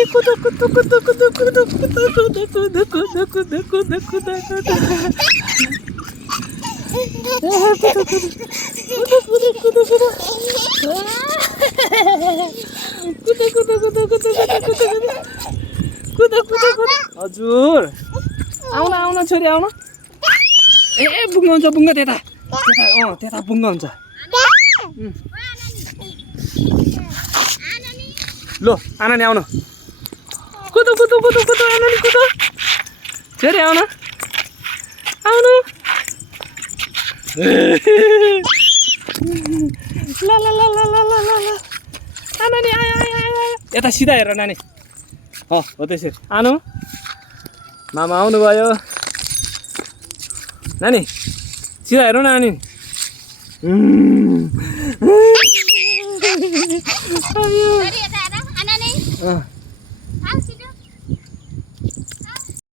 Anani kuda kuda kuda kuda kuda kuda kuda kuda kuda kuda kuda kuda kuda. Kuda kuda kuda kuda kuda. Kuda kuda kuda kuda kuda kuda kuda. Kuda kuda kuda. हजुर आउन आउन छोरी आउन ए बुङ्गा हुन्छ बुङ्गा त्यता त्यता त्यता बुङ्गा हुन्छ लो आनानी आउन कुदो कुदो कुदो कुदो आनानी कुदो छोरी आउन आउन ला ला ला ला ला ला ला आनानी आय आय आय यता सिधा हेर नानी हो त्यसरी आनु मामा आउनु भयो नानी सिधा हेर नानी Anani.